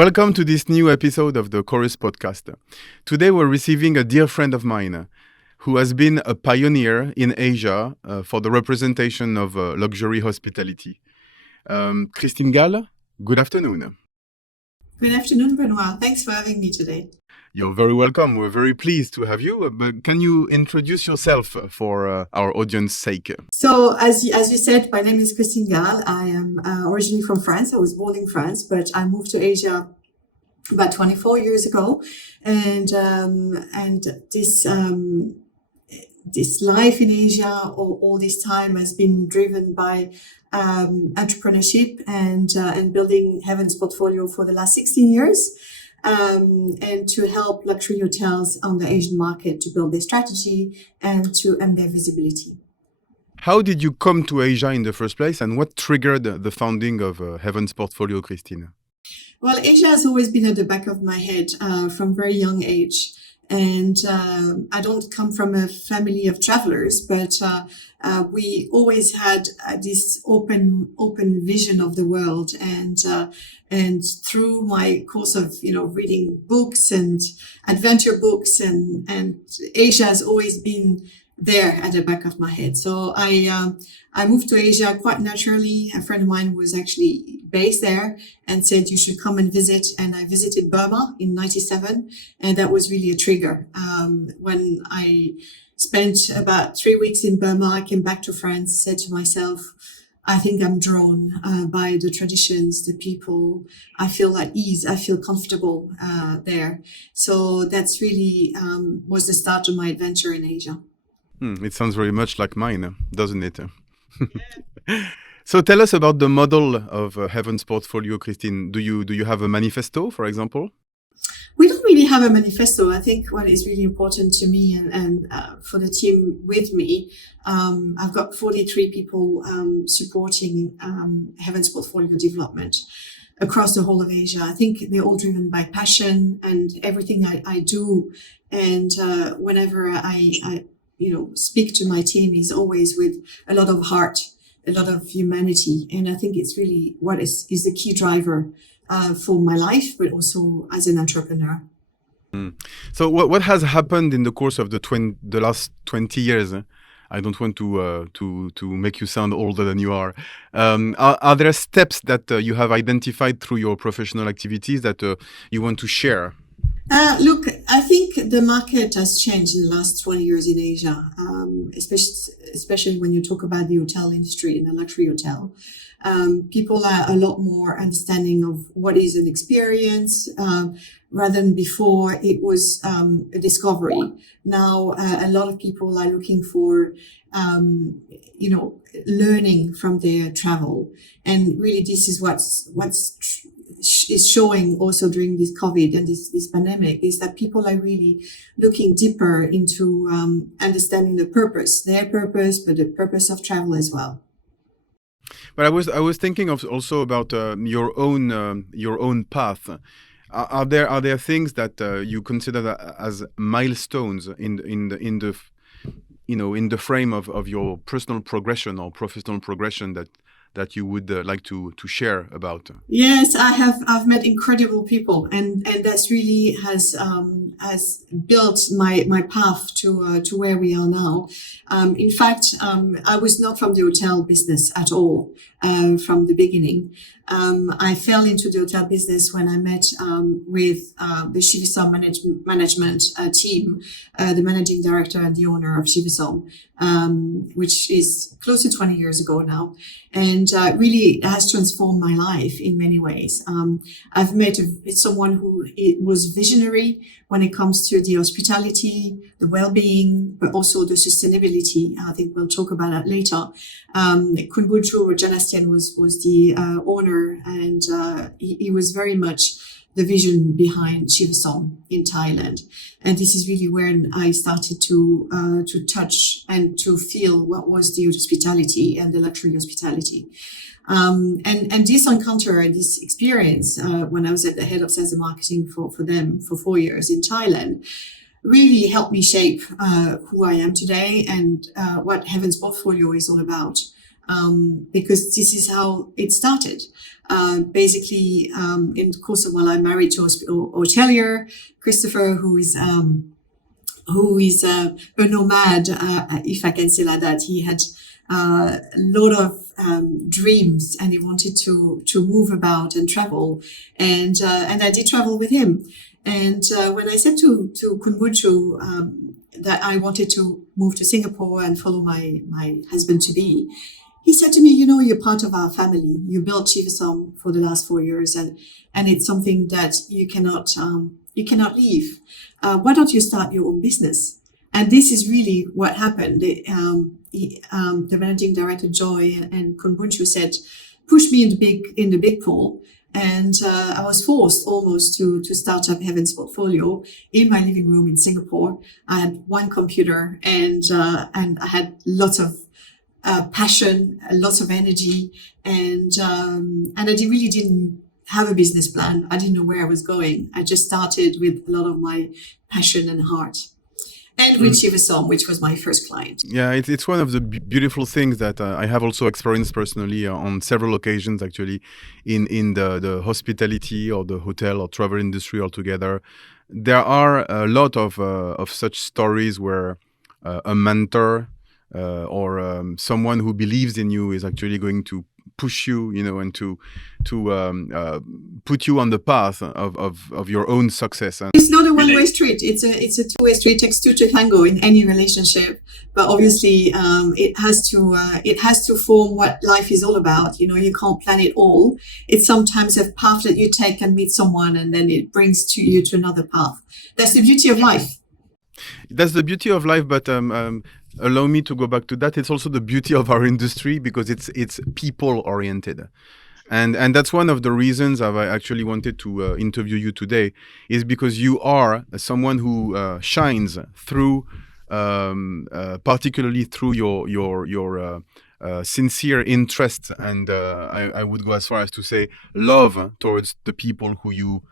Welcome to this new episode of the Chorus podcast. Today we're receiving a dear friend of mine who has been a pioneer in Asia for the representation of luxury hospitality. Christine Galle, good afternoon. Good afternoon, Benoit. Thanks for having me today. You're very welcome. We're very pleased to have you. But can you introduce yourself for our audience's sake? So, as you said, my name is Christine Galle. I am originally from France. I was born in France, but I moved to Asia about 24 years ago, and this life in Asia all this time has been driven by entrepreneurship and building Heaven's portfolio for the last 16 years. And to help luxury hotels on the Asian market to build their strategy and their visibility. How did you come to Asia in the first place, and what triggered the founding of Heaven's Portfolio, Christine? Well, Asia has always been at the back of my head from very young age. And I don't come from a family of travelers, but we always had this open vision of the world. And through my course of reading books and adventure books, and Asia has always been there at the back of my head. So I moved to Asia quite naturally. A friend of mine was actually based there and said, you should come and visit. And I visited Burma in 97. And that was really a trigger. When I spent about 3 weeks in Burma, I came back to France, said to myself, I think I'm drawn by the traditions, the people. I feel at ease. I feel comfortable there. So that's really was the start of my adventure in Asia. It sounds very much like mine, doesn't it? So tell us about the model of Heaven's Portfolio, Christine. Do you have a manifesto, for example? We don't really have a manifesto. I think what is really important to me and for the team with me, I've got 43 people supporting Heaven's Portfolio development across the whole of Asia. I think they're all driven by passion and everything I do. And whenever I speak to my team is always with a lot of heart, a lot of humanity. And I think it's really what is the key driver for my life, but also as an entrepreneur. So what has happened in the course of the last 20 years? I don't want to make you sound older than you are. Are there steps that you have identified through your professional activities that you want to share? Look, I think the market has changed in the last 20 years in Asia, especially when you talk about the hotel industry and the luxury hotel. People are a lot more understanding of what is an experience, rather than before it was a discovery. Now, a lot of people are looking for, learning from their travel. And really, this is what's is showing also during this COVID and this pandemic is that people are really looking deeper into understanding their purpose, but the purpose of travel as well. But I was thinking of also about your own path. Are there things that you consider as milestones in the frame of your personal progression or professional progression that you would like to share about? Yes, I've met incredible people, and that's really has built my path to where we are now. In fact, I was not from the hotel business at all from the beginning. I fell into the hotel business when I met with the Chiva-Som management team, the managing director and the owner of Chiva-Som, which is close to 20 years ago now. And really has transformed my life in many ways. I've met someone who was visionary when it comes to the hospitality, the well-being, but also the sustainability. I think we'll talk about that later. Khun Boonchu Rojanastien was the owner, and he was very much the vision behind Chiva-Som in Thailand. And this is really where I started to touch and to feel what was the hospitality and the luxury hospitality. And this encounter, this experience, when I was at the head of sales and marketing for them for 4 years in Thailand, really helped me shape who I am today and what Heaven's Portfolio is all about. because this is how it started. Basically, in the course of while I'm married to a hotelier, Christopher, who is a nomad, if I can say like that. He had a lot of dreams, and he wanted to move about and travel, and I did travel with him. And when I said to Khun Boonchu that I wanted to move to Singapore and follow my husband to be, he said to me, you're part of our family. You built Chiva-Som for the last 4 years, and it's something that you cannot leave. Why don't you start your own business? And this is really what happened. The managing director Joy and Khun Boonchu said, push me in the big pool. And I was forced almost to start up Heaven's portfolio in my living room in Singapore. I had one computer, and I had lots of passion, lots of energy, and I really didn't have a business plan. I didn't know where I was going. I just started with a lot of my passion and heart. And with Chiva-Som, which was my first client. Yeah, it's one of the beautiful things that I have also experienced personally on several occasions, actually, in the hospitality or the hotel or travel industry altogether. There are a lot of such stories where a mentor or someone who believes in you is actually going to push you, and to put you on the path of your own success. And it's not a one-way street. It's a two-way street. It takes two to tango in any relationship. But obviously, it has to form what life is all about. You can't plan it all. It's sometimes a path that you take and meet someone, and then it brings you to another path. That's the beauty of life. That's the beauty of life, but allow me to go back to that. It's also the beauty of our industry because it's people oriented, and that's one of the reasons I actually wanted to interview you today, is because you are someone who shines through, particularly through your sincere interest, and I would go as far as to say love towards the people who you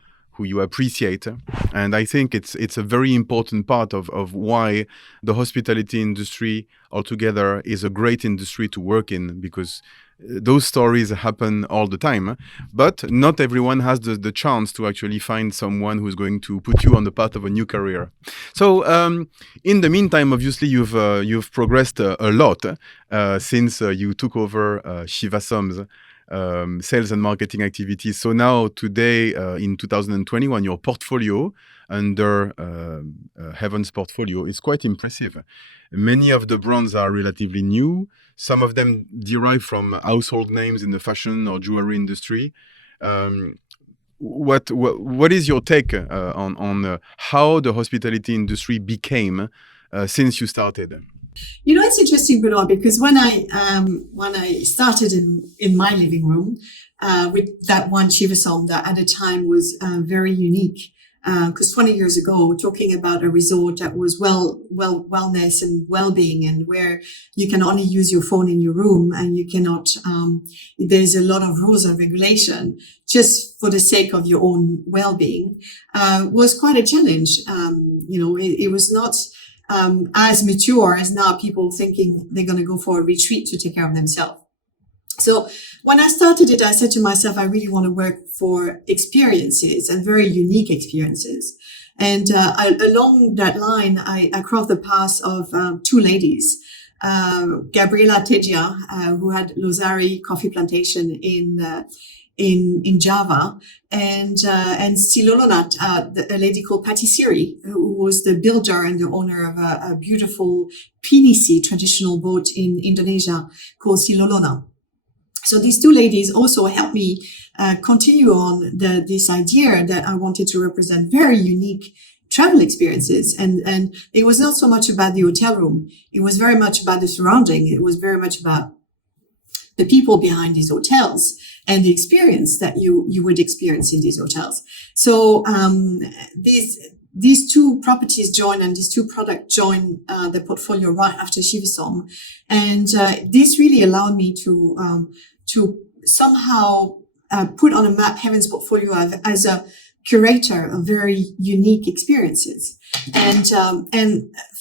appreciate. And I think it's a very important part of why the hospitality industry altogether is a great industry to work in, because those stories happen all the time, but not everyone has the chance to actually find someone who's going to put you on the path of a new career. So in the meantime, obviously you've progressed a lot since you took over Chiva-Som's sales and marketing activities. So now today, in 2021, your portfolio under Heaven's portfolio is quite impressive. Many of the brands are relatively new. Some of them derive from household names in the fashion or jewelry industry. What is your take on how the hospitality industry became since you started? It's interesting, Benoit, because when I started in my living room with that one Chiva-Som that at the time was very unique, because 20 years ago, talking about a resort that was wellness and well-being, and where you can only use your phone in your room, and you cannot. There's a lot of rules and regulation just for the sake of your own well-being, was quite a challenge. It was not as mature as now people thinking they're going to go for a retreat to take care of themselves. So when I started it, I said to myself, I really want to work for experiences and very unique experiences. And along that line, I crossed the path of two ladies, Gabriela Tegia, who had Lozari coffee plantation in Java, and Silolonat, a lady called Patisserie, who was the builder and the owner of a beautiful pinisi traditional boat in Indonesia called Silolona. So these two ladies also helped me continue on this idea that I wanted to represent very unique travel experiences. And it was not so much about the hotel room. It was very much about the surrounding. It was very much about the people behind these hotels and the experience that you would experience in these hotels. So these two properties join, and these two products join the portfolio right after Chiva-Som. And this really allowed me to somehow put on a map Heaven's portfolio as a curator of very unique experiences. And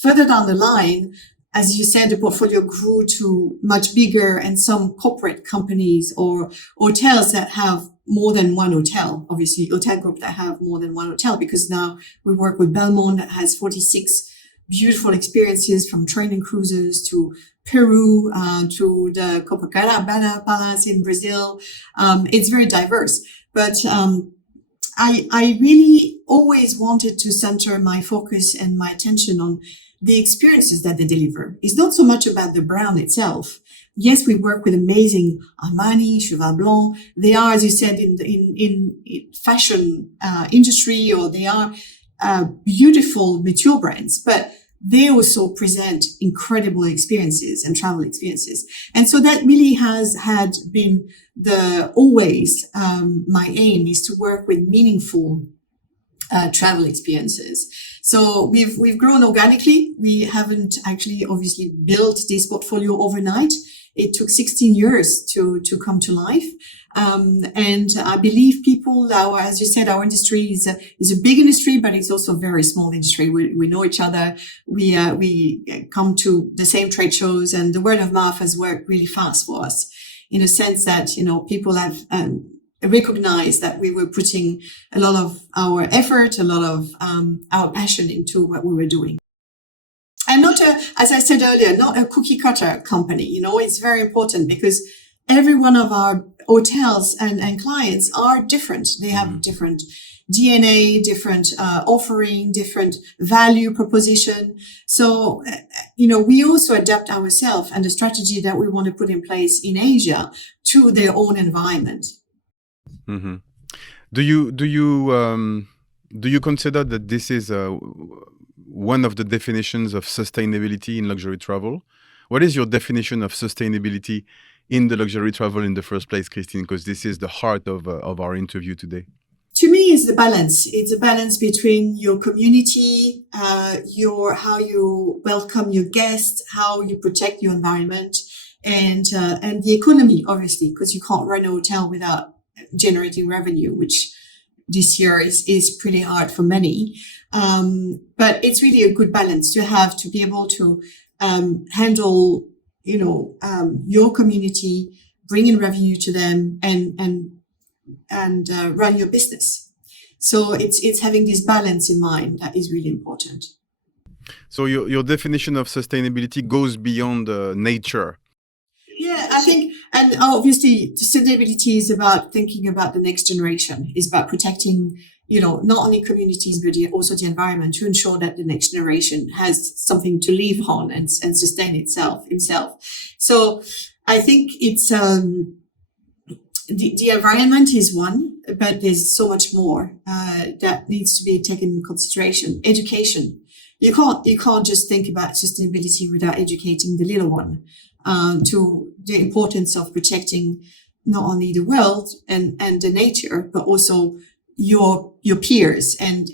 further down the line, as you said, the portfolio grew to much bigger, and some corporate companies or hotels that have more than one hotel, obviously hotel group that have more than one hotel, because now we work with Belmont that has 46 beautiful experiences, from train and cruises to Peru, to the Copacabana Palace in Brazil. It's very diverse, but I really always wanted to center my focus and my attention on the experiences that they deliver. It's not so much about the brand itself. Yes, we work with amazing Armani, Cheval Blanc. They are, as you said, in fashion industry, or they are beautiful, mature brands, but they also present incredible experiences and travel experiences. And so that really has had been always my aim, is to work with meaningful travel experiences. So we've grown organically. We haven't actually obviously built this portfolio overnight. It took 16 years to come to life. And I believe as you said, our industry is a big industry, but it's also a very small industry. We know each other. We come to the same trade shows, and the word of mouth has worked really fast for us, in a sense that, people have recognized that we were putting a lot of our effort, a lot of our passion into what we were doing. And as I said earlier, not a cookie cutter company. It's very important, because every one of our hotels and clients are different. They have different DNA, different offering, different value proposition. So, we also adapt ourselves and the strategy that we want to put in place in Asia to their own environment. Mm-hmm. Do you consider that this is one of the definitions of sustainability in luxury travel? What is your definition of sustainability in the luxury travel in the first place, Christine? Because this is the heart of our interview today. To me, it's the balance. It's a balance between your community, how you welcome your guests, how you protect your environment, and the economy, obviously, because you can't run a hotel without generating revenue, which this year is pretty hard for many. But it's really a good balance to be able to handle, your community, bring in revenue to them, and run your business. So it's having this balance in mind that is really important. So your definition of sustainability goes beyond nature. Yeah, I think, and obviously sustainability is about thinking about the next generation. It's about protecting, not only communities, but also the environment, to ensure that the next generation has something to live on and sustain himself. So I think it's, the environment is one, but there's so much more that needs to be taken in consideration. Education. You can't just think about sustainability without educating the little one to the importance of protecting not only the world and the nature, but also your peers, and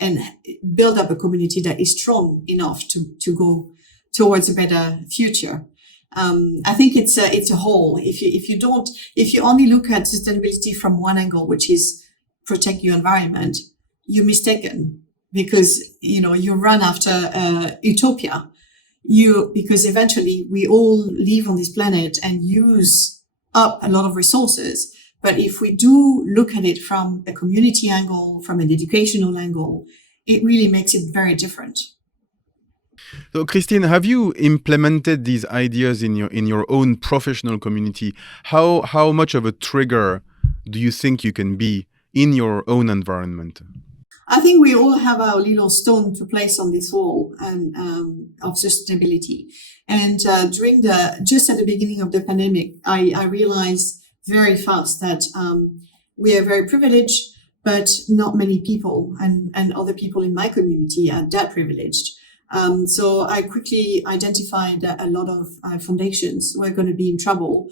build up a community that is strong enough to go towards a better future. I think it's a whole. If you only look at sustainability from one angle, which is protect your environment, you're mistaken, because you run after utopia. Because eventually we all live on this planet and use up a lot of resources. But if we do look at it from a community angle, from an educational angle, it really makes it very different. So, Christine, have you implemented these ideas in your own professional community? How much of a trigger do you think you can be in your own environment? I think we all have our little stone to place on this wall and of sustainability. And just at the beginning of the pandemic, I realized very fast that we are very privileged, but not many people and other people in my community are that privileged. So I quickly identified that a lot of foundations were going to be in trouble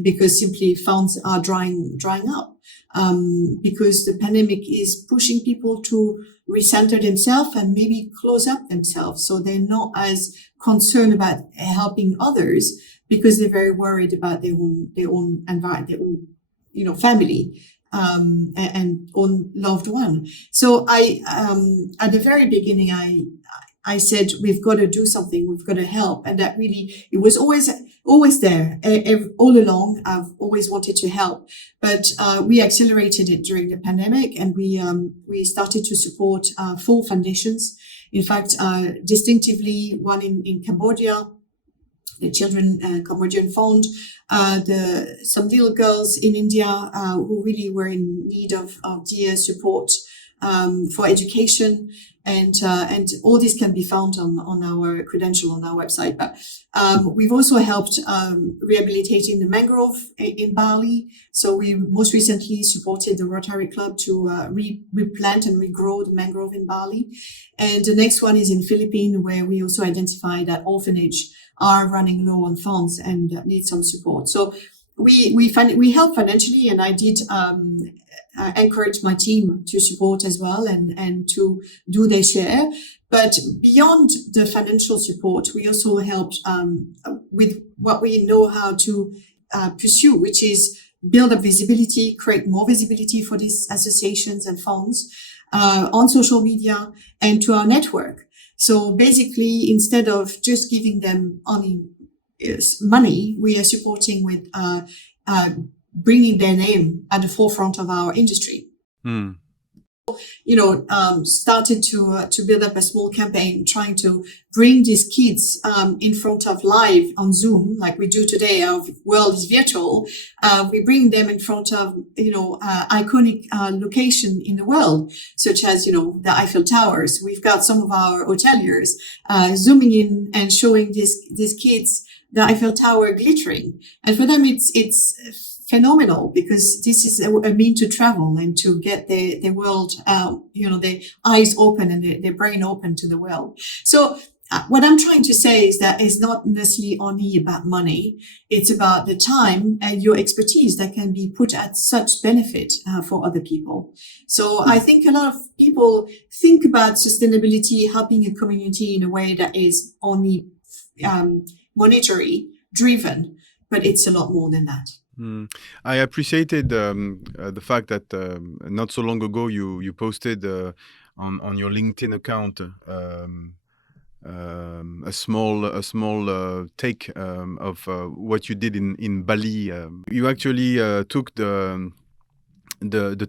because simply funds are drying up. Because the pandemic is pushing people to recenter themselves and maybe close up themselves. So they're not as concerned about helping others because they're very worried about their own environment, their own, family, and own loved one. So I, at the very beginning, I said, we've got to do something, we've got to help. And that really, it was always there, all along. I've always wanted to help, but we accelerated it during the pandemic, and we started to support 4 foundations. In fact, distinctively one in Cambodia, the Children Cambodian Fund, some little girls in India who really were in need of dear support for education, and all this can be found on our credential on our website. But we've also helped rehabilitating the mangrove in Bali. So we most recently supported the Rotary Club to replant and regrow the mangrove in Bali. And the next one is in Philippines, where we also identified that orphanage are running low on funds and need some support. So we help financially, and I did encourage my team to support as well and to do their share. But beyond the financial support, we also helped with what we know how to pursue, which is build up visibility, create more visibility for these associations and funds on social media and to our network. So basically, instead of just giving them only money, we are supporting with bringing their name at the forefront of our industry. Started to build up a small campaign trying to bring these kids in front of live on Zoom, like we do today. Our world is virtual. We bring them in front of, iconic location in the world, such as, the Eiffel Towers. We've got some of our hoteliers zooming in and showing these kids the Eiffel Tower glittering. And for them, it's phenomenal, because this is a mean to travel and to get their world, their eyes open and their brain open to the world. So what I'm trying to say is that it's not necessarily only about money. It's about the time and your expertise that can be put at such benefit for other people. So I think a lot of people think about sustainability, helping a community in a way that is only monetary driven, but it's a lot more than that. I appreciated the fact that not so long ago you posted on your LinkedIn account a small take of what you did in Bali. You actually took the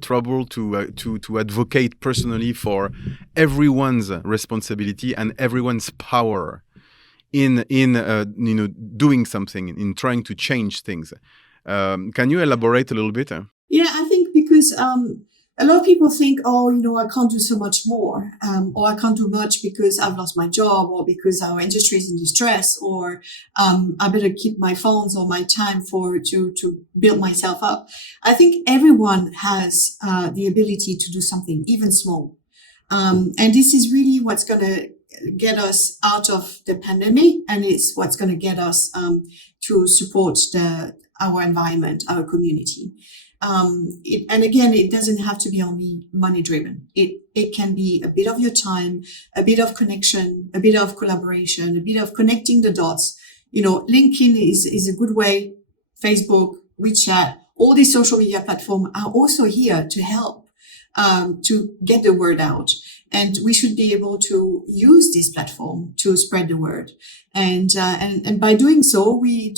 trouble to advocate personally for everyone's responsibility and everyone's power in doing something, in trying to change things. Can you elaborate a little bit? Yeah, I think because a lot of people think, I can't do so much more, or I can't do much because I've lost my job, or because our industry is in distress, or I better keep my funds or my time to build myself up. I think everyone has the ability to do something, even small. And this is really what's going to get us out of the pandemic, and it's what's going to get us to support our environment, our community. And again, it doesn't have to be only money driven. It can be a bit of your time, a bit of connection, a bit of collaboration, a bit of connecting the dots. LinkedIn is a good way. Facebook, WeChat, all these social media platforms are also here to help to get the word out. And we should be able to use this platform to spread the word. And by doing so, we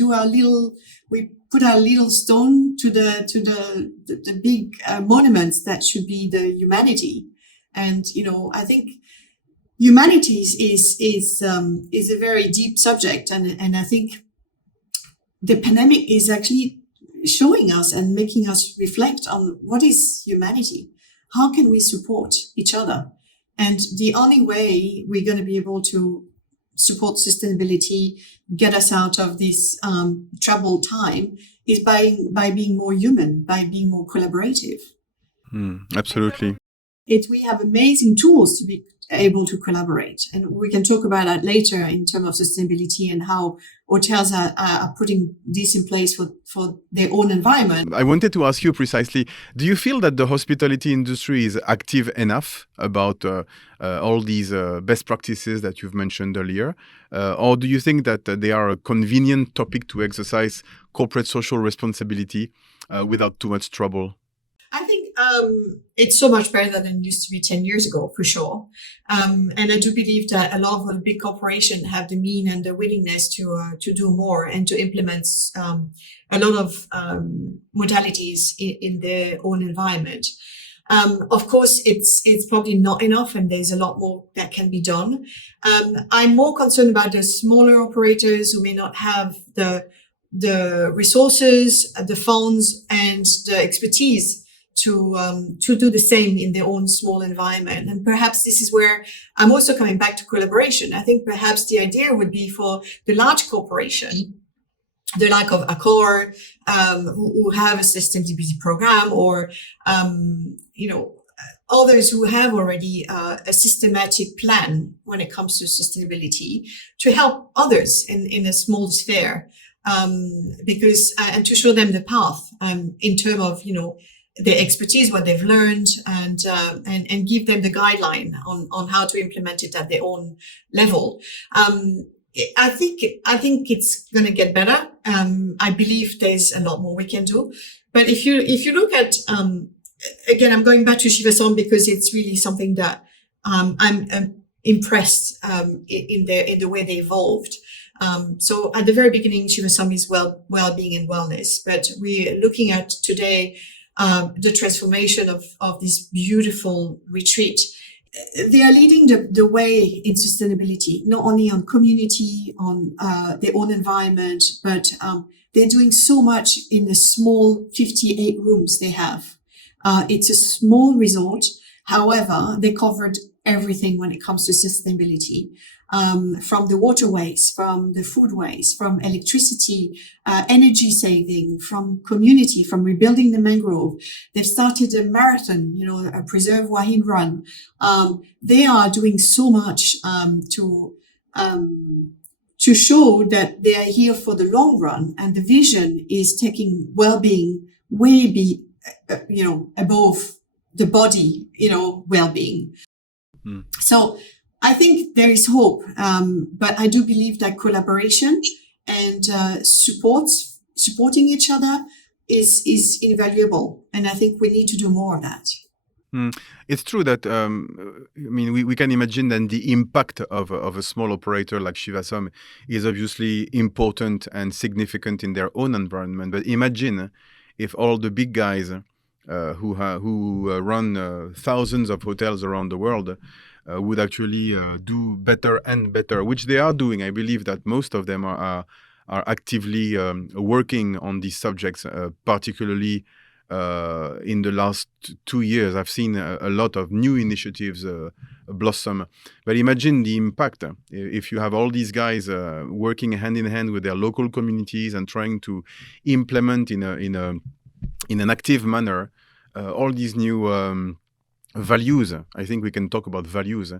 put our little stone to the big monuments that should be the humanity. And, I think humanity is a very deep subject. And I think the pandemic is actually showing us and making us reflect on what is humanity? How can we support each other? And the only way we're going to be able to support sustainability, get us out of this troubled time, is by being more human, by being more collaborative. Absolutely. We have amazing tools to be able to collaborate. And we can talk about that later in terms of sustainability and how hotels are putting this in place for their own environment. I wanted to ask you precisely, do you feel that the hospitality industry is active enough about all these best practices that you've mentioned earlier? Or do you think that they are a convenient topic to exercise corporate social responsibility without too much trouble? I think it's so much better than it used to be 10 years ago, for sure. And I do believe that a lot of the big corporations have the mean and the willingness to do more and to implement a lot of modalities in their own environment. Of course, it's probably not enough, and there's a lot more that can be done. I'm more concerned about the smaller operators who may not have the resources, the funds, and the expertise to do the same in their own small environment. And perhaps this is where I'm also coming back to collaboration. I think perhaps the idea would be for the large corporation, the like of Accor, who have a sustainability program, or others who have already a systematic plan when it comes to sustainability, to help others in a small sphere, because and to show them the path in terms of their expertise, what they've learned, and give them the guideline on how to implement it at their own level. I think it's going to get better. I believe there's a lot more we can do. But if you look at, again, I'm going back to Chiva-Som because it's really something that I'm impressed in the way they evolved. So at the very beginning, Chiva-Som is well-being and wellness, but we're looking at today the transformation of this beautiful retreat. They are leading the way in sustainability, not only on community, on their own environment, but they're doing so much in the small 58 rooms they have. It's a small resort. However, they covered everything when it comes to sustainability, from the waterways, from the foodways, from electricity, energy saving, from community, from rebuilding the mangrove. They've started a marathon, a Preserve Wahin run. They are doing so much to show that they are here for the long run, and the vision is taking well-being above the body, well-being. So I think there is hope, but I do believe that collaboration and supporting each other is invaluable, and I think we need to do more of that. It's true that we can imagine that the impact of a small operator like Chiva-Som is obviously important and significant in their own environment. But imagine if all the big guys who run thousands of hotels around the world would actually do better and better, which they are doing. I believe that most of them are actively working on these subjects, particularly in the last 2 years. I've seen a lot of new initiatives blossom. But imagine the impact if you have all these guys working hand in hand with their local communities and trying to implement in an active manner all these new values. I think we can talk about values.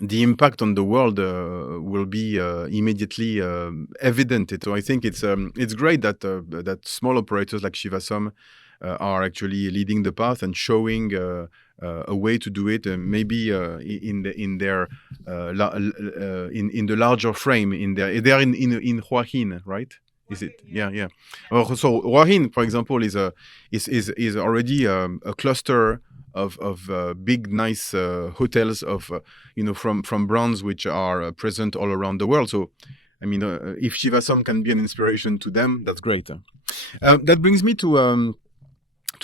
The impact on the world will be immediately evident. So I think it's great that small operators like Chiva-Som are actually leading the path and showing a way to do it. Maybe in the larger frame. They are in Hua Hin, right? Is it? Yeah. So Hua Hin, for example, is already a cluster of big, nice hotels from brands which are present all around the world. So, if Chiva-Som can be an inspiration to them, that's great. That brings me to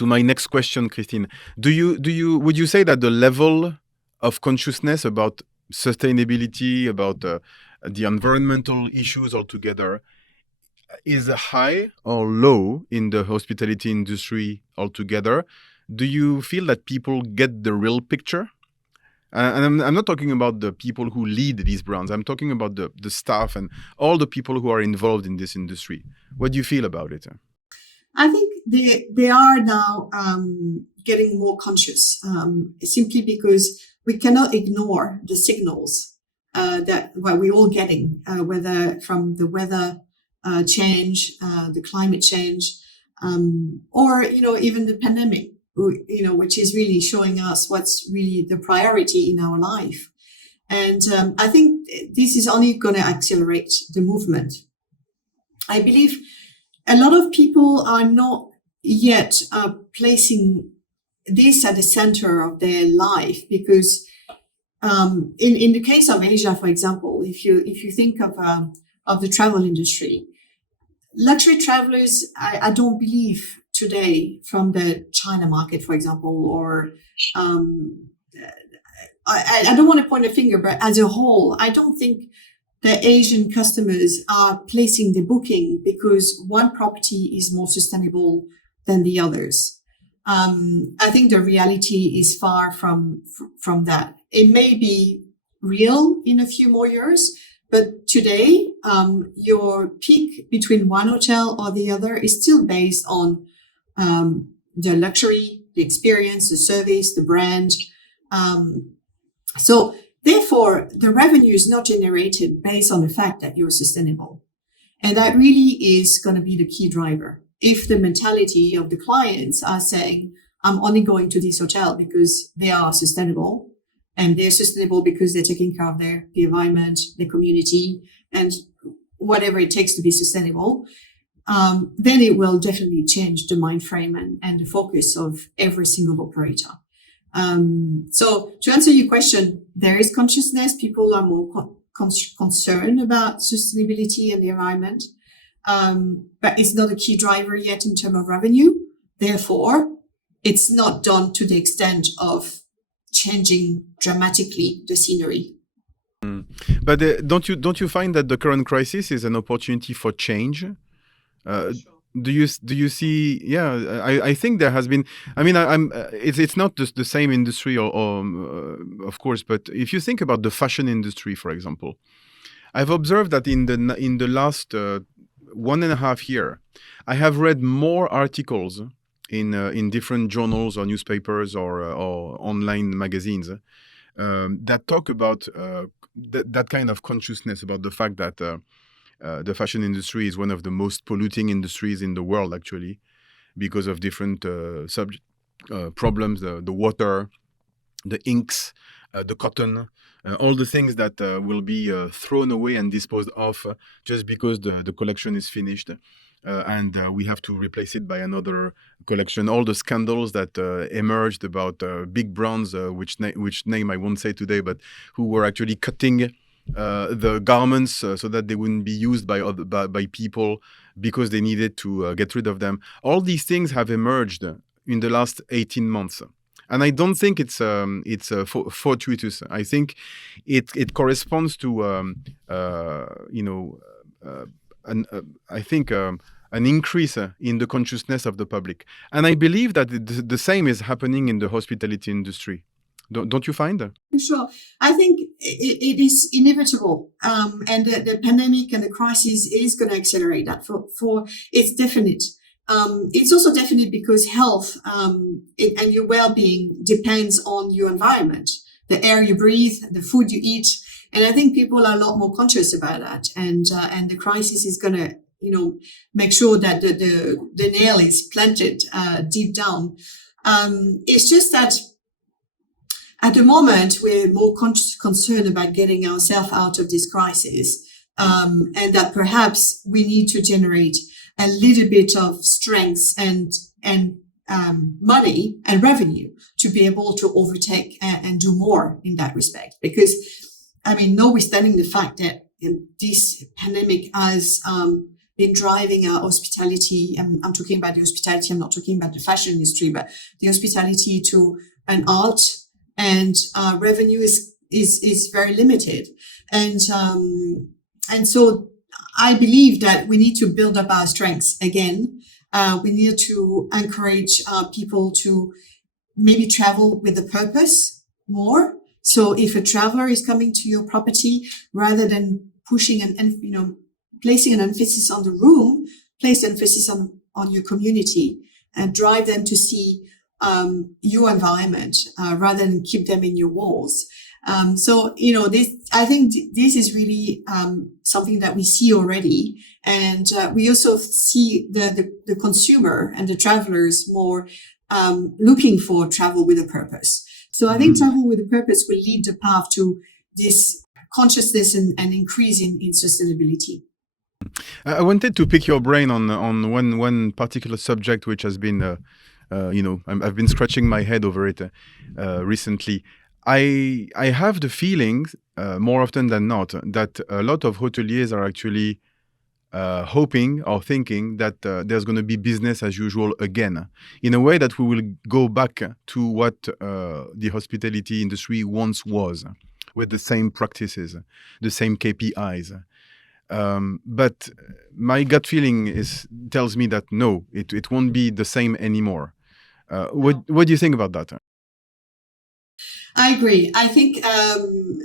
my next question, Christine. Would you say that the level of consciousness about sustainability, about the environmental issues altogether, is high or low in the hospitality industry altogether? Do you feel that people get the real picture? And I'm not talking about the people who lead these brands. I'm talking about the staff and all the people who are involved in this industry. What do you feel about it? I think they are now getting more conscious, simply because we cannot ignore the signals that we're all getting, whether from the weather change, the climate change, or even the pandemic. Which is really showing us what's really the priority in our life. And I think this is only going to accelerate the movement. I believe a lot of people are not yet placing this at the center of their life, because in the case of Asia, for example, if you think of the travel industry, luxury travelers, I don't believe today from the China market, for example, or I don't want to point a finger, but as a whole, I don't think the Asian customers are placing the booking because one property is more sustainable than the others. I think the reality is far from that. It may be real in a few more years, but today, your peak between one hotel or the other is still based on the luxury, the experience, the service, the brand. So therefore, the revenue is not generated based on the fact that you're sustainable. And that really is going to be the key driver. If the mentality of the clients are saying, I'm only going to this hotel because they are sustainable, and they're sustainable because they're taking care of the environment, the community, and whatever it takes to be sustainable, then it will definitely change the mind frame and the focus of every single operator. So to answer your question, there is consciousness. People are more concerned about sustainability and the environment, but it's not a key driver yet in terms of revenue. Therefore, it's not done to the extent of changing dramatically the scenery. But don't you find that the current crisis is an opportunity for change? Sure. Do you see? Yeah, I think there has been. I mean, it's not the same industry, or of course. But if you think about the fashion industry, for example, I've observed that in the last 1.5 years, I have read more articles in different journals or newspapers or online magazines that talk about that kind of consciousness about the fact that the fashion industry is one of the most polluting industries in the world, actually, because of different problems, the water, the inks, the cotton, all the things that will be thrown away and disposed of just because the collection is finished. And we have to replace it by another collection. All the scandals that emerged about big brands, which name I won't say today, but who were actually cutting the garments so that they wouldn't be used by people because they needed to get rid of them. All these things have emerged in the last 18 months. And I don't think it's fortuitous. I think it corresponds to an increase in the consciousness of the public. And I believe that the same is happening in the hospitality industry. Don't you find? Sure. I think it is inevitable. And the pandemic and the crisis is going to accelerate that. For it's definite. It's also definite because health and your well-being depends on your environment, the air you breathe, the food you eat. And I think people are a lot more conscious about that. And the crisis is going to, make sure that the nail is planted deep down. It's just that at the moment, we're more concerned about getting ourselves out of this crisis, and that perhaps we need to generate a little bit of strength and money and revenue to be able to overtake and do more in that respect. Because, notwithstanding the fact that this pandemic has been driving our hospitality, I'm talking about the hospitality, I'm not talking about the fashion industry, but the hospitality to an art, and revenue is very limited. And so I believe that we need to build up our strengths again. We need to encourage people to maybe travel with a purpose more. So if a traveler is coming to your property, rather than pushing placing an emphasis on the room, place emphasis on your community and drive them to see your environment rather than keep them in your walls. I think this is really something that we see already, and we also see the consumer and the travelers more looking for travel with a purpose. So I think travel with a purpose will lead the path to this consciousness and increase in sustainability. I wanted to pick your brain on one particular subject which has been I've been scratching my head over it recently. I have the feeling more often than not that a lot of hoteliers are actually hoping or thinking that there's going to be business as usual again, in a way that we will go back to what the hospitality industry once was, with the same practices, the same KPIs. But my gut feeling tells me that no, it won't be the same anymore. What do you think about that? I agree. I think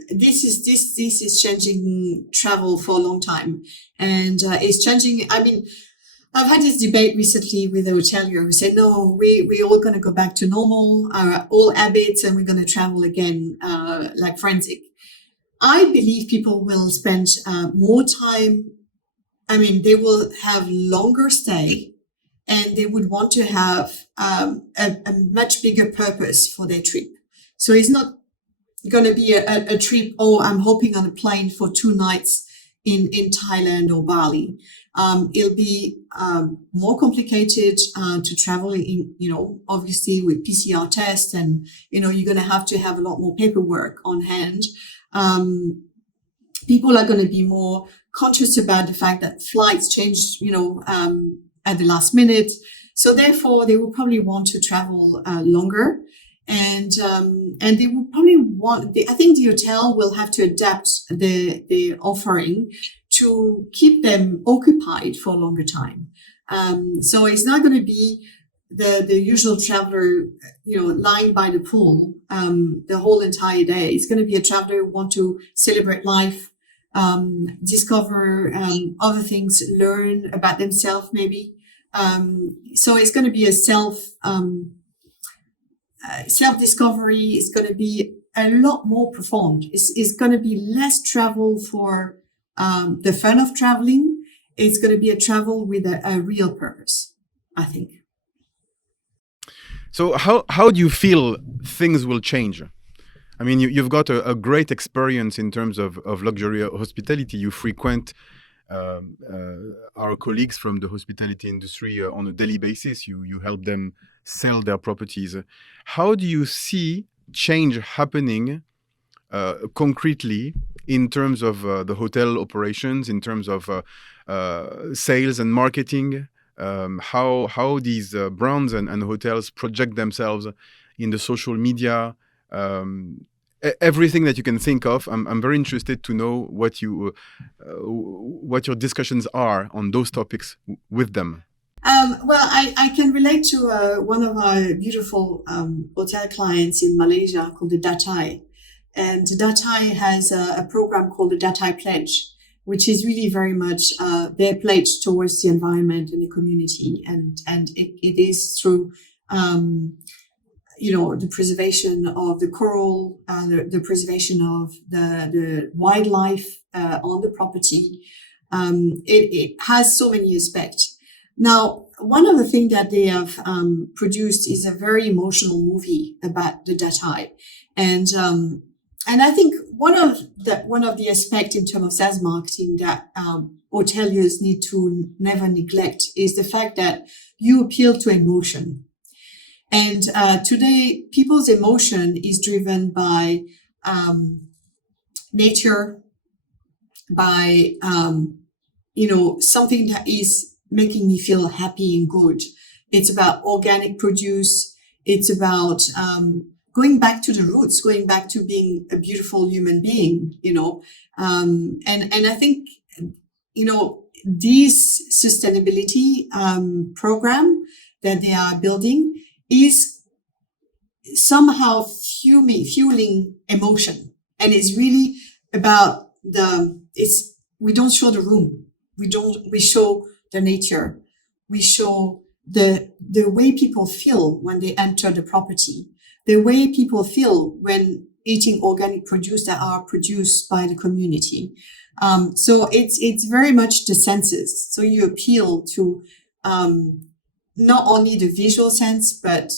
this is changing travel for a long time, and it's changing. I mean, I've had this debate recently with a hotelier who said, "No, we're all going to go back to normal, our old habits, and we're going to travel again like frantic." I believe people will spend more time. I mean, they will have longer stay, and they would want to have a much bigger purpose for their trip. So it's not going to be a trip, oh, I'm hopping on a plane for 2 nights in Thailand or Bali. It'll be more complicated to travel in, obviously with PCR tests, and, you're going to have a lot more paperwork on hand. People are going to be more conscious about the fact that flights changed, at the last minute. So therefore, they will probably want to travel longer. And they will probably I think the hotel will have to adapt the offering to keep them occupied for a longer time. So it's not going to be the usual traveler, lying by the pool the whole entire day. It's going to be a traveler who want to celebrate life, discover other things, learn about themselves maybe. So it's going to be a self-discovery. Is going to be a lot more profound. It's going to be less travel for the fun of traveling. It's going to be a travel with a real purpose, I think. So how do you feel things will change? I mean, you've got a great experience in terms of luxury hospitality. You frequent our colleagues from the hospitality industry on a daily basis. You help them sell their properties. How do you see change happening concretely in terms of the hotel operations, in terms of sales and marketing? How these brands and hotels project themselves in the social media, everything that you can think of. I'm very interested to know what your discussions are on those topics with them. Well, I can relate to one of our beautiful hotel clients in Malaysia called the Datai. And Datai has a program called the Datai Pledge, which is really very much their pledge towards the environment and the community. And it is through, the preservation of the coral, the preservation of the wildlife on the property. It has so many aspects. Now, one of the things that they have produced is a very emotional movie about the Datai. And I think one of the aspects in terms of sales marketing that hoteliers need to never neglect is the fact that you appeal to emotion. And today, people's emotion is driven by nature, by something that is making me feel happy and good. It's about organic produce. It's about going back to the roots, going back to being a beautiful human being, and I think, this sustainability program that they are building is somehow fueling emotion. And it's really about we don't show the room. We show the nature. We show the way people feel when they enter the property, the way people feel when eating organic produce that are produced by the community. So it's very much the senses. So you appeal to not only the visual sense, but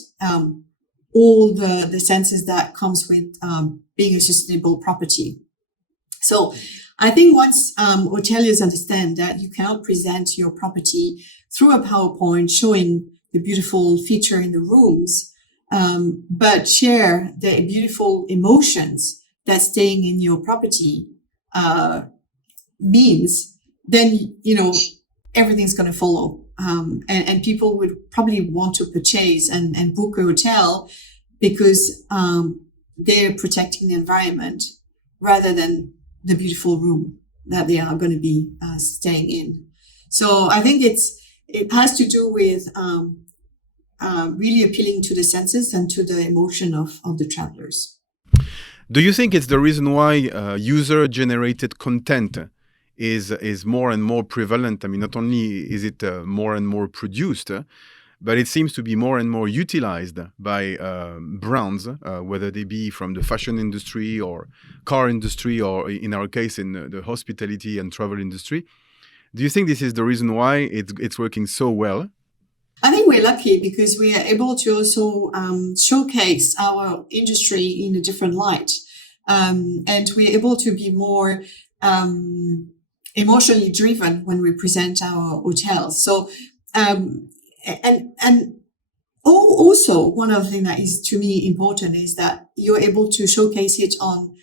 all the senses that comes with being a sustainable property. So I think once hoteliers understand that you cannot present your property through a PowerPoint showing the beautiful feature in the rooms, but share the beautiful emotions that staying in your property means, then, everything's going to follow. And people would probably want to purchase and book a hotel because they're protecting the environment rather than the beautiful room that they are going to be staying in. So I think it has to do with really appealing to the senses and to the emotion of the travelers. Do you think it's the reason why user-generated content is more and more prevalent? I mean, not only is it more and more produced, but it seems to be more and more utilized by brands, whether they be from the fashion industry or car industry, or in our case, in the hospitality and travel industry. Do you think this is the reason why it's working so well? I think we're lucky because we are able to also showcase our industry in a different light. And we're able to be more emotionally driven when we present our hotels. So, also one of the things that is to me important is that you're able to showcase it on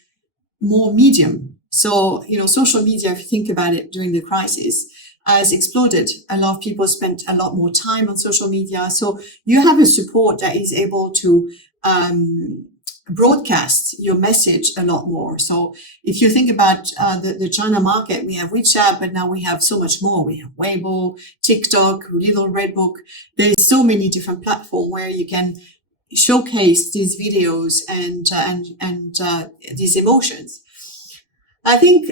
more medium. So, social media, if you think about it during the crisis, has exploded. A lot of people spent a lot more time on social media. So you have a support that is able to broadcast your message a lot more. So if you think about the China market, we have WeChat, but now we have so much more. We have Weibo, TikTok, Little Red Book. There's so many different platforms where you can showcase these videos and these emotions. I think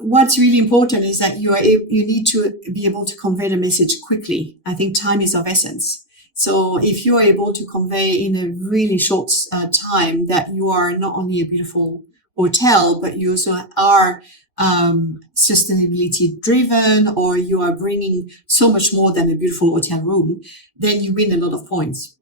what's really important is that you need to be able to convey the message quickly. I think time is of essence. So if you are able to convey in a really short time that you are not only a beautiful hotel, but you also are sustainability driven, or you are bringing so much more than a beautiful hotel room, then you win a lot of points.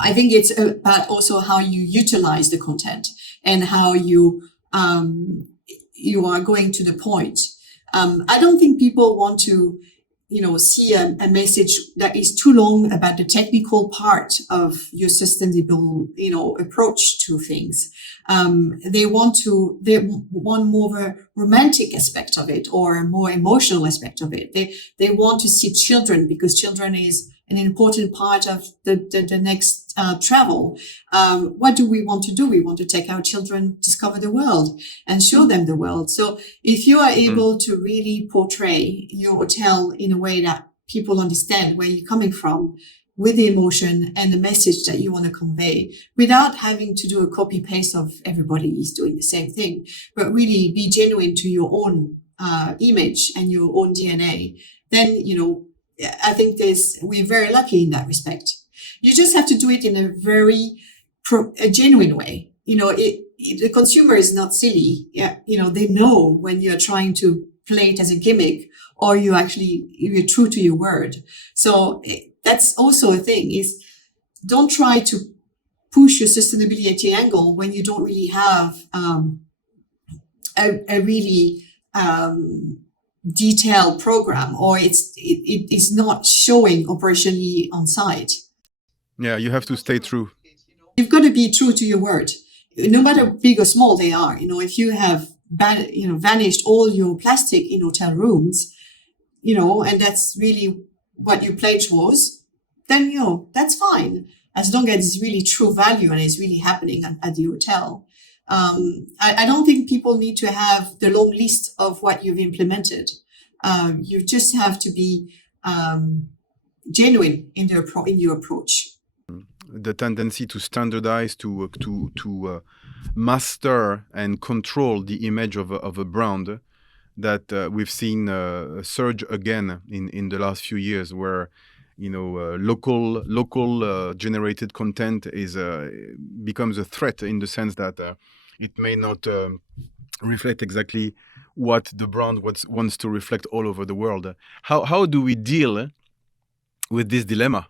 I think it's about also how you utilize the content and how you are going to the point. I don't think people want to, see a message that is too long about the technical part of your sustainable, approach to things. They want more of a romantic aspect of it or a more emotional aspect of it. They want to see children because children is an important part of the next travel. What do we want to do? We want to take our children, discover the world and show them the world. So if you are able to really portray your hotel in a way that people understand where you're coming from with the emotion and the message that you want to convey without having to do a copy paste of everybody is doing the same thing, but really be genuine to your own image and your own DNA, then, I think we're very lucky in that respect. You just have to do it in a very a genuine way. The consumer is not silly. Yeah, they know when you're trying to play it as a gimmick or you're true to your word. So that's also a thing is don't try to push your sustainability angle when you don't really have a really detailed program, or it is not showing operationally on site. Yeah, you have to stay true. You've got to be true to your word, no matter big or small they are. If you have vanished all your plastic in hotel rooms, and that's really what your pledge was, then that's fine, as long as it's really true value and it's really happening at the hotel. I don't think people need to have the long list of what you've implemented. You just have to be genuine in your approach. The tendency to standardize, to master and control the image of a brand that we've seen surge again in the last few years, where local generated content becomes a threat in the sense that it may not reflect exactly what the brand wants to reflect all over the world. How do we deal with this dilemma?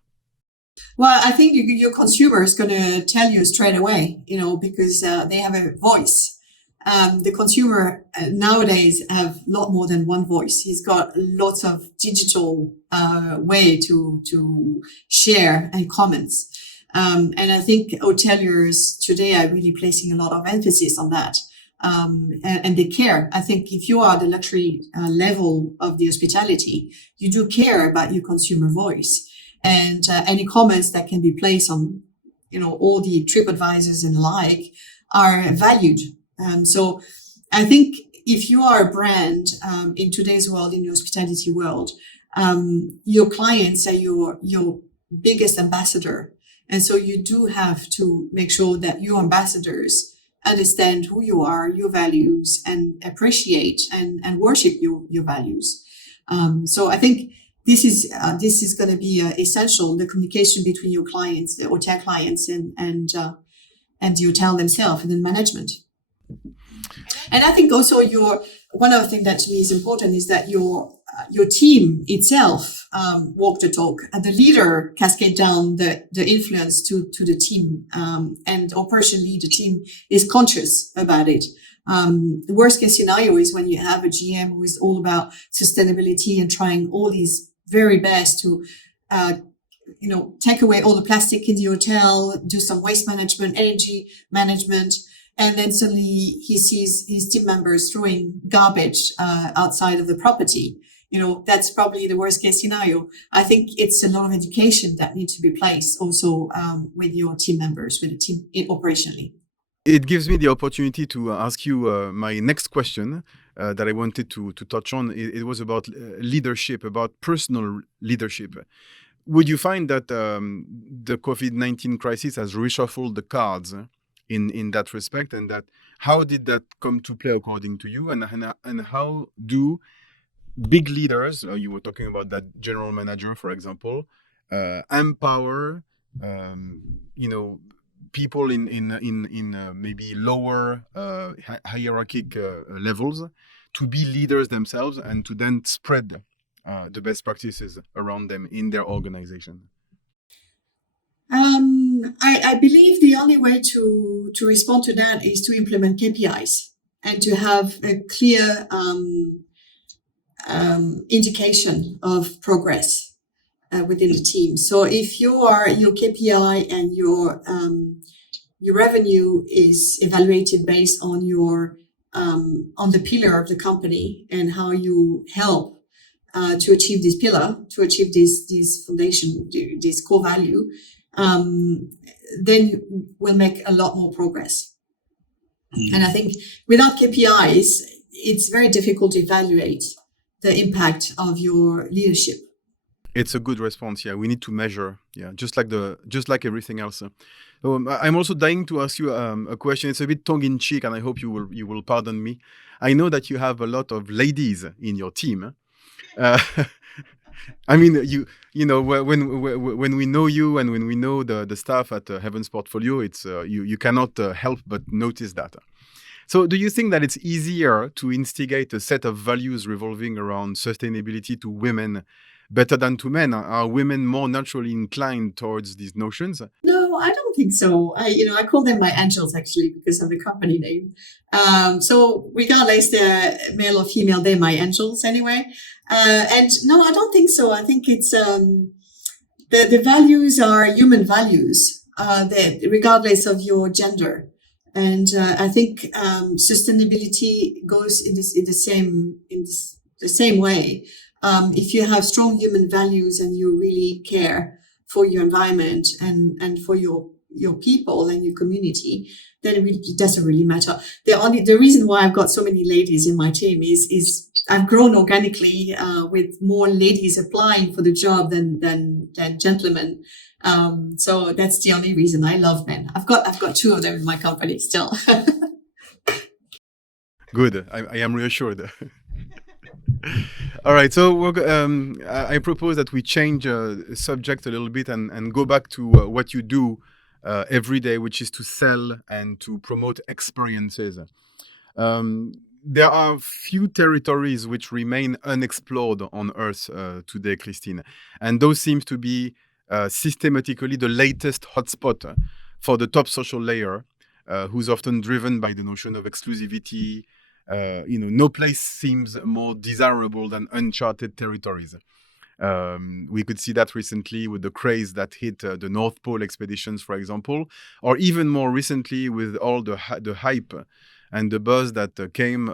Well, I think your consumer is going to tell you straight away, because they have a voice. the consumer nowadays have a lot more than one voice. He's got lots of digital way to share and comments. And I think hoteliers today are really placing a lot of emphasis on that. And they care. I think if you are the luxury level of the hospitality, you do care about your consumer voice, and any comments that can be placed on, all the TripAdvisors and like are valued. So I think if you are a brand in today's world, in the hospitality world, your clients are your biggest ambassador. And so you do have to make sure that your ambassadors understand who you are, your values, and appreciate and worship your values. So I think this is going to be essential, the communication between your clients, the hotel clients, and the hotel themselves, and the management. And I think also one other thing that to me is important is that your team itself walk the talk, and the leader cascade down the influence to the team, and operationally the team is conscious about it. The worst case scenario is when you have a GM who is all about sustainability and trying all these very best to take away all the plastic in the hotel, do some waste management, energy management. And then suddenly he sees his team members throwing garbage outside of the property. That's probably the worst case scenario. I think it's a lot of education that needs to be placed also with your team members, with the team operationally. It gives me the opportunity to ask you my next question that I wanted to touch on. It was about leadership, about personal leadership. Would you find that the COVID-19 crisis has reshuffled the cards in that respect, and that how did that come to play according to you, and how do big leaders, you were talking about that general manager, for example, empower people in maybe lower hierarchic levels to be leaders themselves, and to then spread the best practices around them in their organization? I believe the only way to respond to that is to implement KPIs and to have a clear indication of progress within the team. So if your KPI and your revenue is evaluated based on on the pillar of the company and how you help to achieve this pillar, to achieve this foundation, this core value, then we'll make a lot more progress. And I think without KPIs, it's very difficult to evaluate the impact of your leadership. It's a good response. Yeah, we need to measure. Yeah, just like everything else. I'm also dying to ask you a question. It's a bit tongue in cheek, and I hope you will pardon me. I know that you have a lot of ladies in your team. I mean, when we know you and when we know the staff at Heaven's Portfolio, it's you cannot help but notice that. So do you think that it's easier to instigate a set of values revolving around sustainability to women better than to men? Are women more naturally inclined towards these notions? No, I don't think so. I call them my angels, actually, because of the company name. So regardless they're male or female, they're my angels anyway. And no, I don't think so. I think it's the values are human values, that regardless of your gender. And I think sustainability goes in the same way. If you have strong human values and you really care for your environment and for your people and your community, then it doesn't really matter. The reason why I've got so many ladies in my team is I've grown organically with more ladies applying for the job than gentlemen. So that's the only reason. I love men. I've got two of them in my company still. Good. I am reassured. All right. So I propose that we change subject a little bit and go back to what you do every day, which is to sell and to promote experiences. There are few territories which remain unexplored on Earth today, Christine, and those seems to be systematically the latest hotspot for the top social layer, who's often driven by the notion of exclusivity. No place seems more desirable than uncharted territories. We could see that recently with the craze that hit the North Pole expeditions, for example, or even more recently with all the hype and the buzz that came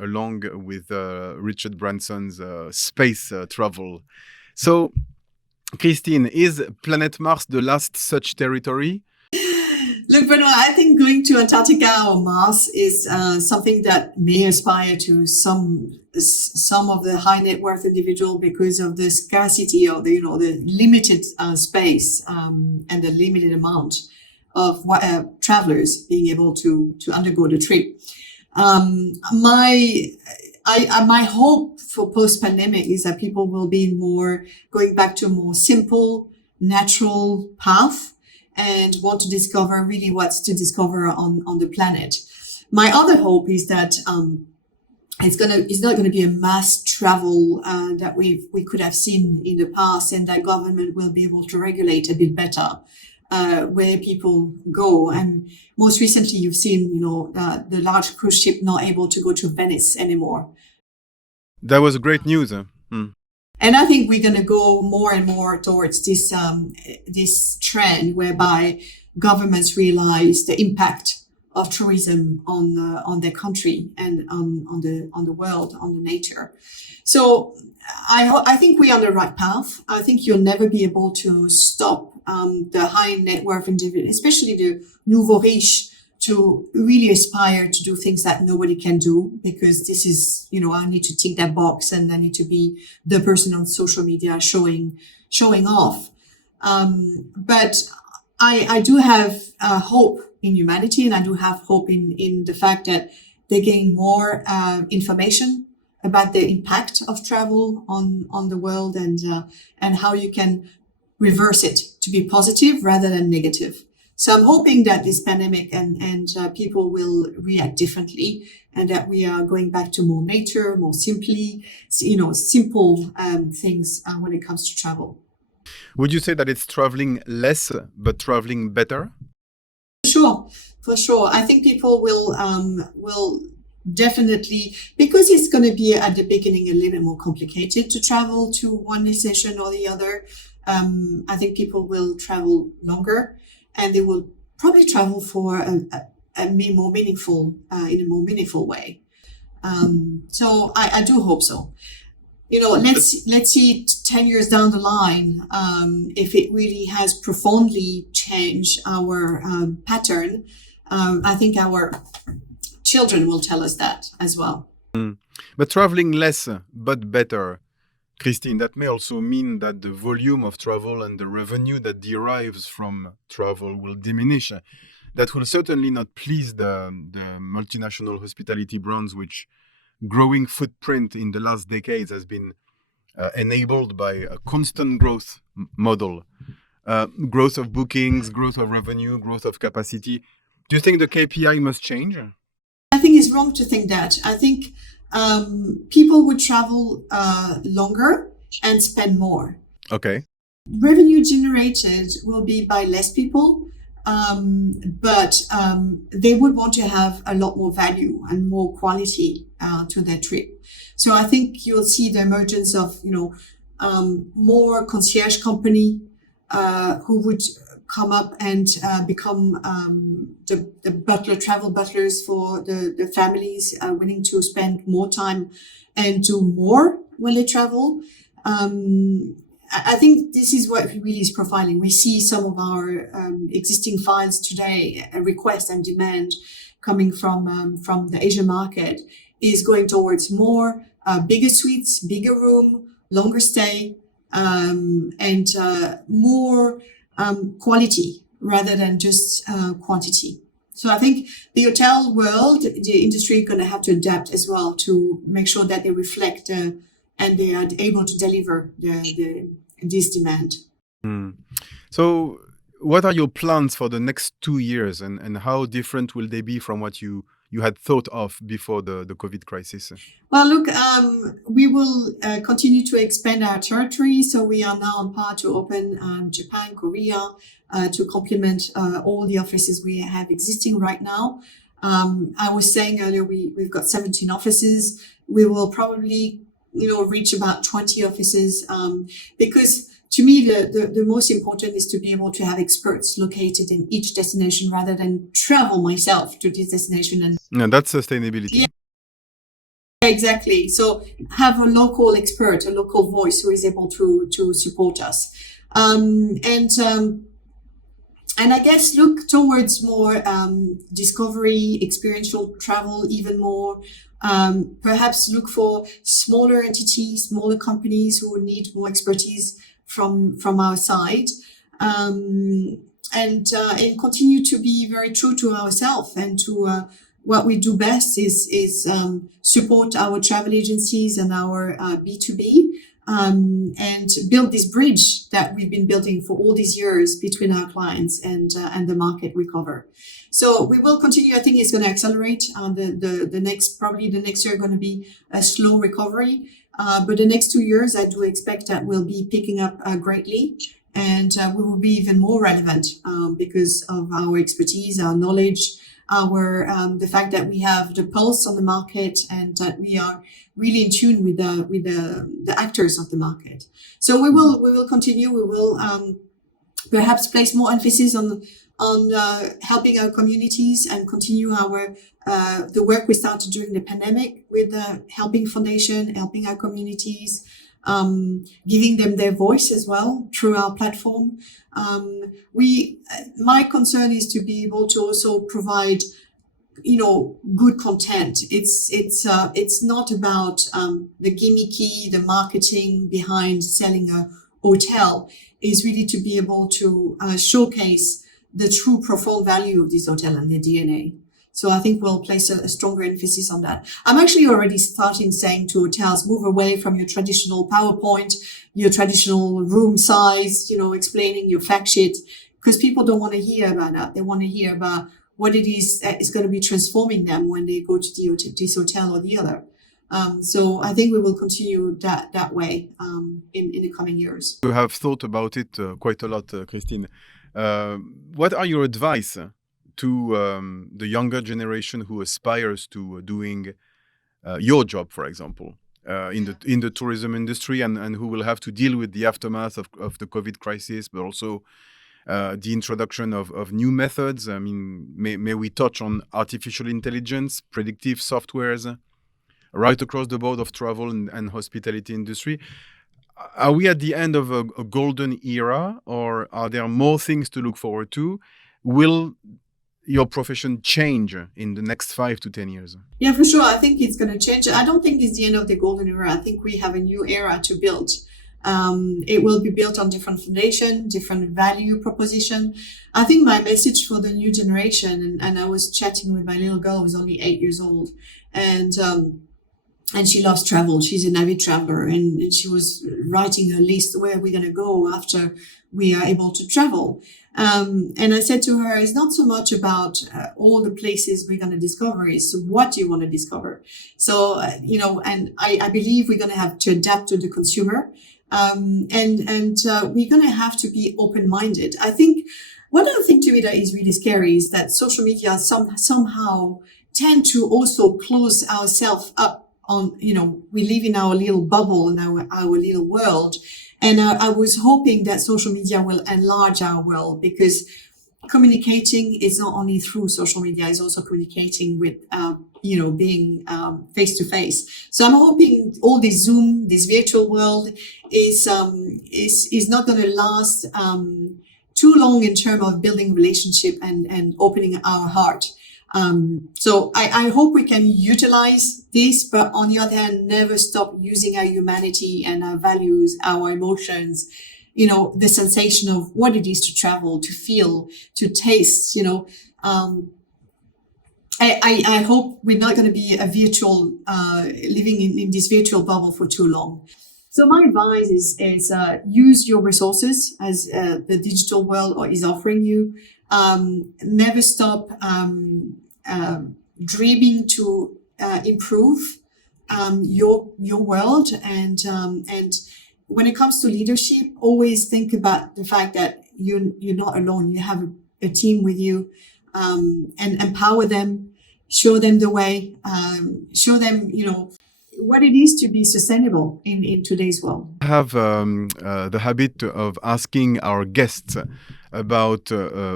along with Richard Branson's space travel. So, Christine, is planet Mars the last such territory? Look, Benoit, I think going to Antarctica or Mars is something that may aspire to some of the high net worth individual because of the scarcity of the limited space and the limited amount of travelers being able to undergo the trip. My hope for post-pandemic is that people will be going back to a more simple, natural path and want to discover really what's to discover on the planet. My other hope is that it's not going to be a mass travel that we could have seen in the past, and that government will be able to regulate a bit better where people go. And most recently, you've seen the large cruise ship not able to go to Venice anymore. That was great news. And I think we're going to go more and more towards this trend whereby governments realize the impact of tourism on their country and on the world, on the nature. So I think we're on the right path. I think you'll never be able to stop the high net worth individual, especially the nouveau riche, to really aspire to do things that nobody can do, because this is, I need to tick that box and I need to be the person on social media showing off. But I do have hope in humanity, and I do have hope in the fact that they're getting more information about the impact of travel on the world and how you can reverse it to be positive rather than negative. So I'm hoping that this pandemic and people will react differently, and that we are going back to more nature, more simply, simple things when it comes to travel. Would you say that it's traveling less, but traveling better? For sure. I think people will definitely, because it's going to be at the beginning a little bit more complicated to travel to one destination or the other. I think people will travel longer, and they will probably travel for a more meaningful, in a more meaningful way. So I do hope so. Let's see 10 years down the line, if it really has profoundly changed our pattern. I think our children will tell us that as well. But traveling less, but better, Christine, that may also mean that the volume of travel and the revenue that derives from travel will diminish. That will certainly not please the multinational hospitality brands, which growing footprint in the last decades has been enabled by a constant growth model. Growth of bookings, growth of revenue, growth of capacity. Do you think the KPI must change? I think it's wrong to think that. I think people would travel longer and spend more. Okay. Revenue generated will be by less people, but they would want to have a lot more value and more quality to their trip. So I think you'll see the emergence of more concierge company who would come up and become the travel butlers for the families willing to spend more time and do more when they travel. I think this is what really is profiling. We see some of our existing files today, a request and demand coming from the Asian market is going towards more bigger suites, bigger room, longer stay, and more quality rather than just quantity. So I think the hotel world, the industry, is going to have to adapt as well to make sure that they reflect and they are able to deliver this demand. So what are your plans for the next 2 years, and how different will they be from what you you had thought of before the COVID crisis? Well, look, we will continue to expand our territory. So we are now on par to open Japan, Korea, to complement all the offices we have existing right now. I was saying earlier, we've got 17 offices. We will probably, reach about 20 offices, because to me, the most important is to be able to have experts located in each destination rather than travel myself to this destination. And that's sustainability. Yeah. Exactly. So have a local expert, a local voice who is able to support us. And I guess look towards more discovery, experiential travel, even more. Perhaps look for smaller entities, smaller companies who need more expertise from our side, and continue to be very true to ourselves and to what we do best is support our travel agencies and our B2B. And build this bridge that we've been building for all these years between our clients and the market we cover. So we will continue. I think it's going to accelerate. The next year going to be a slow recovery, but the next 2 years I do expect that we'll be picking up greatly, and we will be even more relevant because of our expertise, our knowledge, the fact that we have the pulse on the market and that we are really in tune with the actors of the market. So we will continue. We will perhaps place more emphasis on helping our communities and continue the work we started during the pandemic with the Helping Foundation, helping our communities, giving them their voice as well through our platform. My concern is to be able to also provide, good content. It's not about the gimmicky, the marketing behind selling a hotel. Is really to be able to showcase the true profound value of this hotel and their DNA. So I think we'll place a stronger emphasis on that. I'm actually already starting saying to hotels, move away from your traditional PowerPoint, your traditional room size, explaining your fact sheet, because people don't want to hear about that. They want to hear about what it is that is going to be transforming them when they go to this hotel or the other. So I think we will continue that way in the coming years. You have thought about it quite a lot, Christine. What are your advice to the younger generation who aspires to doing your job, for example, in the tourism industry, and who will have to deal with the aftermath of the COVID crisis, but also the introduction of new methods? I mean, may we touch on artificial intelligence, predictive softwares, right across the board of travel and hospitality industry? Are we at the end of a golden era, or are there more things to look forward to? Will your profession change in the next 5 to 10 years? Yeah, for sure. I think it's going to change. I don't think it's the end of the golden era. I think we have a new era to build. It will be built on different foundation, different value proposition. I think my message for the new generation, and I was chatting with my little girl who was only 8 years old, and she loves travel. She's an avid traveler, and she was writing her list where we're going to go after we are able to travel. And I said to her, it's not so much about all the places we're going to discover, it's what you want to discover. So, and I believe we're going to have to adapt to the consumer. And we're going to have to be open-minded. I think one other thing to me that is really scary is that social media somehow tend to also close ourselves up on, we live in our little bubble in our little world. And I was hoping that social media will enlarge our world, because communicating is not only through social media, it's also communicating with, being face to face. So I'm hoping all this Zoom, this virtual world is not going to last too long in terms of building relationship and opening our heart. So I hope we can utilize this, but on the other hand, never stop using our humanity and our values, our emotions, the sensation of what it is to travel, to feel, to taste, I hope we're not going to be a virtual, living in this virtual bubble for too long. So my advice is use your resources as the digital world is offering you. Never stop, dreaming to improve your world, and when it comes to leadership, always think about the fact that you're not alone. You have a team with you, and empower them, show them the way, show them, what it is to be sustainable in today's world. I have the habit of asking our guests about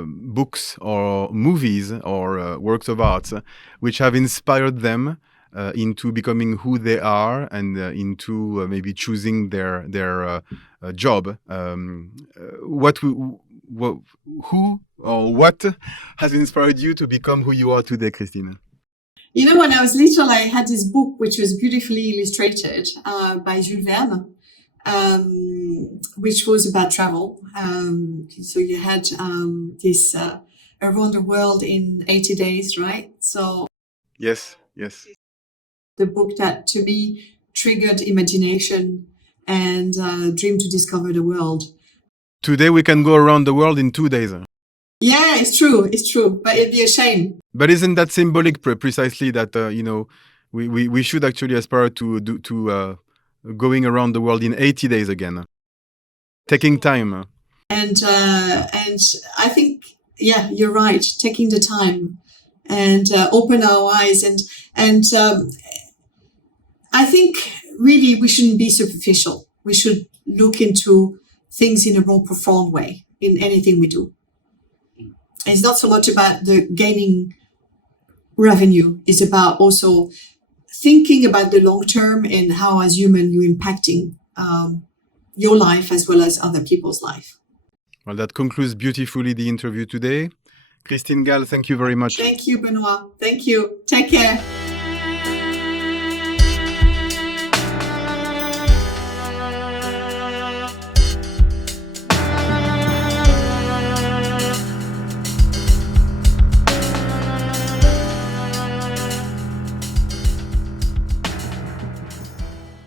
books or movies or works of art which have inspired them into becoming who they are and into maybe choosing their job. Who or what has inspired you to become who you are today, Christine? When I was little, I had this book which was beautifully illustrated by Jules Verne, which was about travel. So you had this around the world in 80 days, right? So yes. The book that to me triggered imagination and dream to discover the world. Today we can go around the world in 2 days. Yeah, it's true, but it'd be a shame. But isn't that symbolic precisely that we should actually aspire to going around the world in 80 days again, taking time. And I think, yeah, you're right, taking the time and open our eyes, and I think really we shouldn't be superficial. We should look into things in a more profound way in anything we do. It's not so much about the gaining revenue. It's about also thinking about the long term and how, as human, you're impacting your life as well as other people's life. Well, that concludes beautifully the interview today. Christine Galle, thank you very much. Thank you, Benoit. Thank you. Take care.